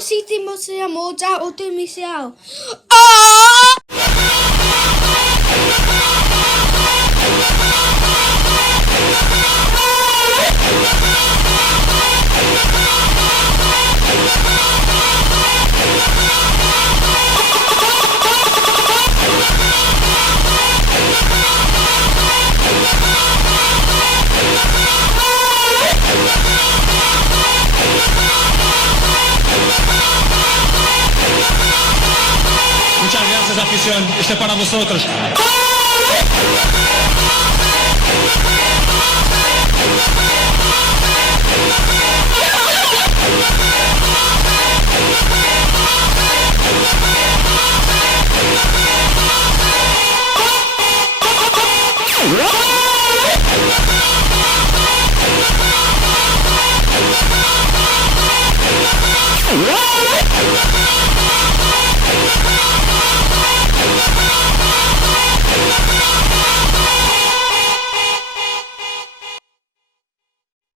sí te emocionamos, o te emocionamos. Muchas gracias, afición. Esto es para vosotros. What?